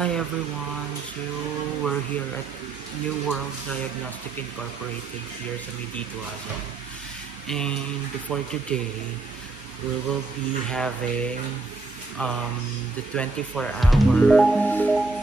Hi everyone, so we're here at New World Diagnostic Incorporated here sa Medituasan. And for today, we will be having the 24-hour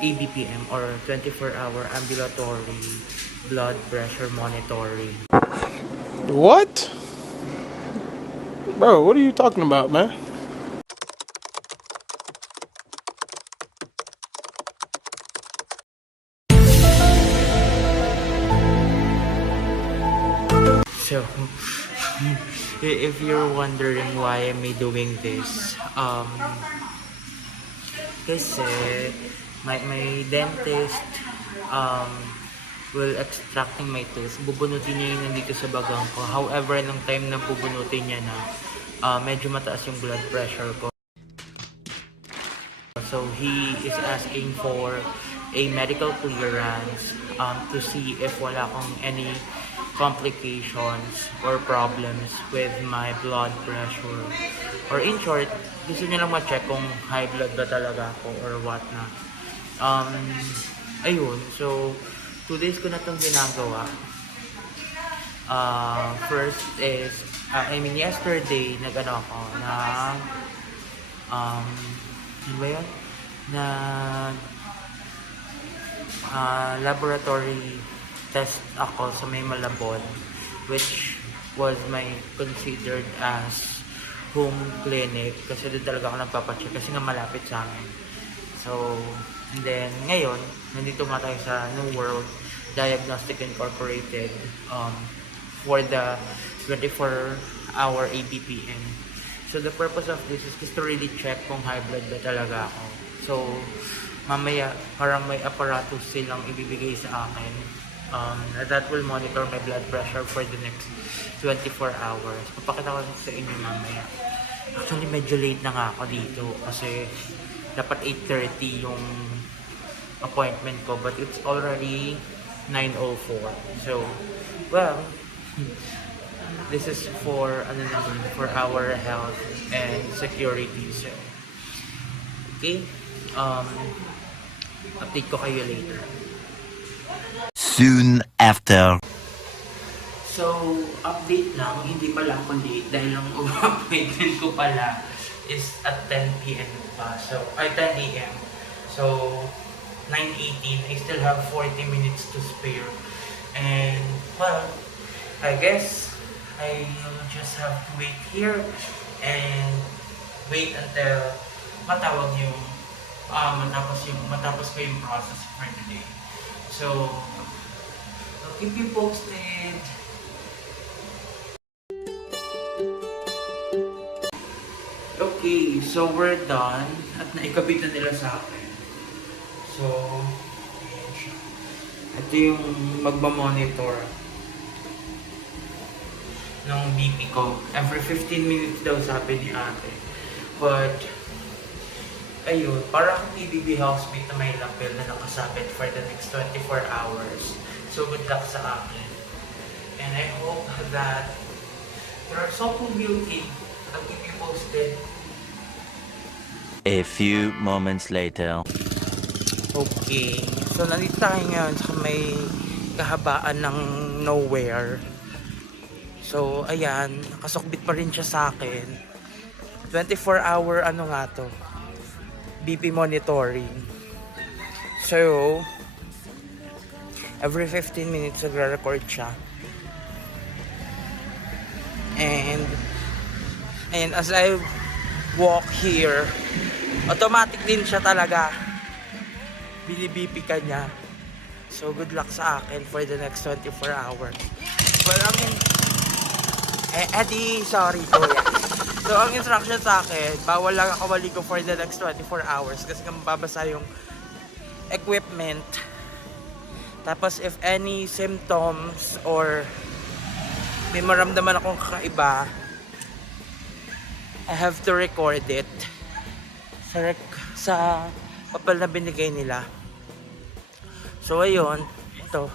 ABPM or 24-hour ambulatory blood pressure monitoring. What? Bro, what are you talking about, man? So, if you're wondering why am I doing this, kasi my dentist um, will extracting my tooth. Bubunutin niya yung nandito sa bagang ko. However, nung time na bubunutin niya na, medyo mataas yung blood pressure ko. So he is asking for a medical clearance to see if wala akong any complications or problems with my blood pressure. Or in short, gusto niya lang ma-check kung high blood ba talaga ako or what na. Ayun, so 2 days ko na itong ginagawa. First is, yesterday nag-ano ako na ano ba yun? Na laboratory test ako sa may Malabon, which was my considered as home clinic kasi doon talaga ako nagpapacheck kasi nga malapit sa amin. So, and then ngayon, nandito nga tayo sa New World Diagnostic Incorporated for the 24-hour ABPM. So the purpose of this is just to really check kung high blood ba talaga ako. So mamaya parang may apparatus silang ibibigay sa akin that will monitor my blood pressure for the next 24 hours. Papakita ko sa inyo mamaya. Actually medyo late na nga ako dito kasi dapat 8:30 yung appointment ko but it's already 9:04. So, well, this is for for our health and security. So, okay, update ko kayo later. Soon after. So, update lang, hindi pala ako late dahil ang appointment ko pala is at 10 p.m. pa. So, ay 10 a.m. So, 9:18, I still have 40 minutes to spare. And, well, I guess I will just have to wait here and wait until matawag yung matapos ko yung process for today. So, I'll keep you posted. Okay, so we're done at naikabit na nila sa akin. So, ayan siya. Ito yung magmamonitor ng BP ko. Every 15 minutes daw sabi ni ate. But, ayun, parang TBB housemate na may lapel na nakasabit for the next 24 hours. So, good luck sa akin. And I hope that your result will be okay. I'll keep you posted. A few moments later. Okay, so nandito tayo ngayon sa may kahabaan ng nowhere. So, ayan, nakasukbit pa rin siya sa akin. 24-hour ano nga to, BP monitoring. So, every 15 minutes nagre-record siya. And as I walk here, automatic din siya talaga. Bini-BP ka niya. So, good luck sa akin for the next 24 hours. Well, sorry po yan. So, ang instruction sa akin, bawal lang ako maligo for the next 24 hours kasi mababasa yung equipment. Tapos, if any symptoms or may maramdaman akong kakaiba, I have to record it sa papel na binigay nila. So, ayun, ito.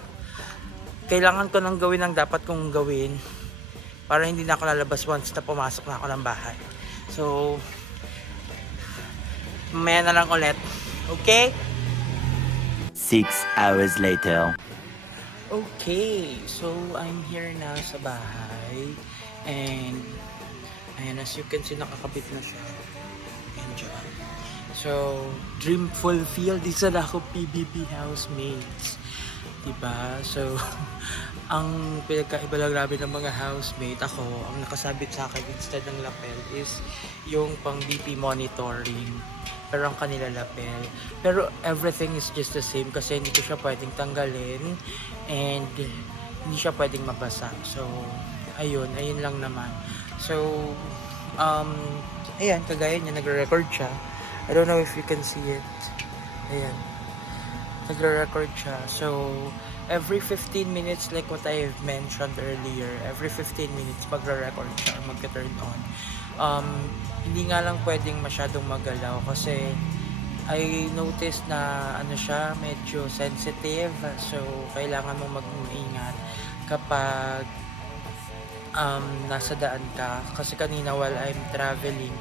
Kailangan ko nang gawin ang dapat kong gawin para hindi na ako lalabas once na pumasok na ako ng bahay. So, mamaya na lang ulit. Okay? 6 hours later. Okay, so I'm here na sa bahay. And, ayan, as you can see, nakakabit na siya. Enjoy. So, dream fulfilled. Isa na ako PBB housemates. Diba? So, ang pinagkaiba lang grabe ng mga housemate, ako, ang nakasabit sa akin instead ng lapel is yung pang BP monitoring. Pero ang kanila lapel. Pero everything is just the same kasi hindi ko siya pwedeng tanggalin and hindi siya pwedeng mabasa. So, ayun lang naman. So, ayan, kagaya niya, nagre-record siya. I don't know if you can see it. Ayan. Nagre-record siya. So, every 15 minutes, like what I have mentioned earlier, every 15 minutes, magre-record siya or magka-turn on. Hindi nga lang pwedeng masyadong magalaw kasi I noticed na ano siya, medyo sensitive. So, kailangan mong mag-ingat kapag nasa daan ka. Kasi kanina while I'm traveling,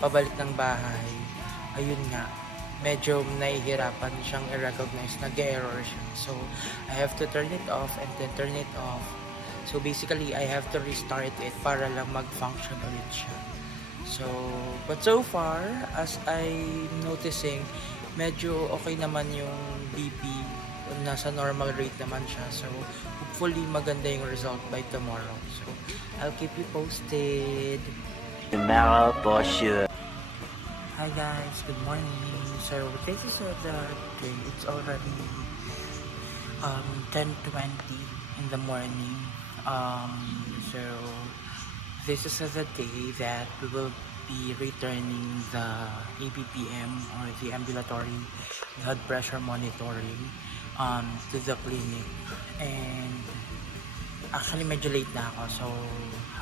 pabalik ng bahay, ayun nga, medyo nahihirapan siyang i-recognize, nag-error siya. So, I have to turn it off and then turn it off. So, basically, I have to restart it para lang mag-function ulit siya. So, but so far, as I'm noticing, medyo okay naman yung BP. Nasa normal rate naman siya. So, hopefully, maganda yung result by tomorrow. So, I'll keep you posted. Tomorrow for sure. Hi guys, good morning. So this is the day. It's already 10:20 in the morning. So this is the day that we will be returning the ABPM or the ambulatory blood pressure monitoring to the clinic. And actually medyo late na ako, so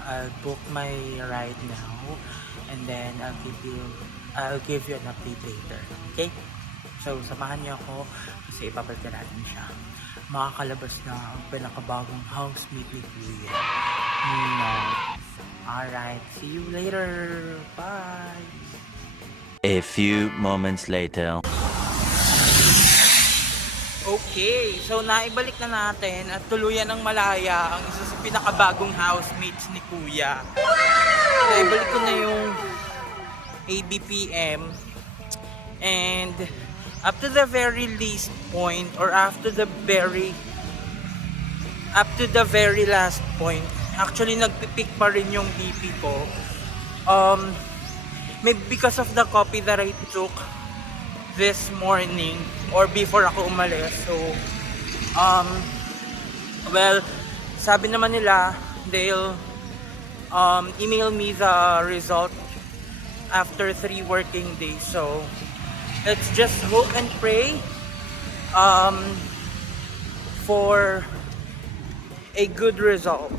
I'll book my ride now and then I'll give you an update later. Okay? So, samahan niyo ako kasi ipapalitan natin siya. Makakalabas na ang pinakabagong housemate ni Kuya. Alright, see you later. Bye! A few moments later. Okay, so naibalik na natin at tuluyan ng malaya ang isa sa pinakabagong housemates ni Kuya. Naibalik ko na yung ABPM and up to the very least point or up to the very last point, actually nagpipick pa rin yung BP ko. Maybe because of the coffee that I took this morning or before ako umalis. So well, sabi naman nila they'll email me the result after 3 working days. So let's just hope and pray for a good result.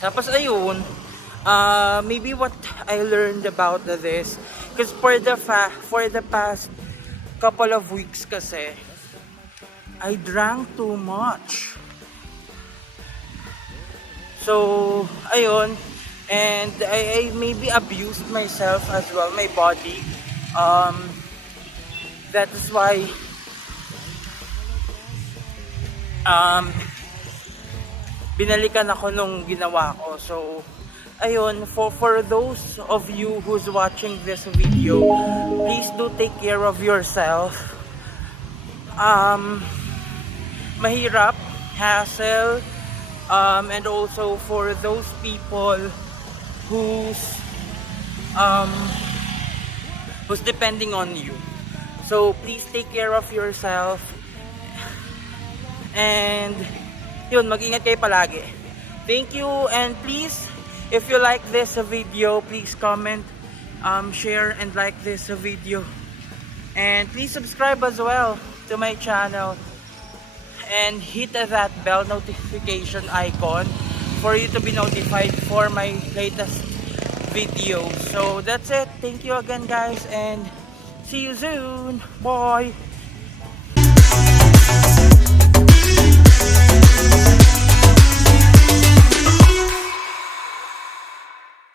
Tapos ayun, maybe what I learned about this, because for the past couple of weeks kasi I drank too much. So ayun, and I maybe abused myself as well, my body. That is why binalikan ako nung ginawa ko. So ayun, for those of you who's watching this video, please do take care of yourself. Mahirap, hassle, and also for those people who's depending on you. So please take care of yourself and yun, mag-ingat kayo palagi. Thank you, and please, if you like this video, please comment, share and like this video, and please subscribe as well to my channel and hit that bell notification icon for you to be notified for my latest video. So that's it. Thank you again guys and see you soon. Bye.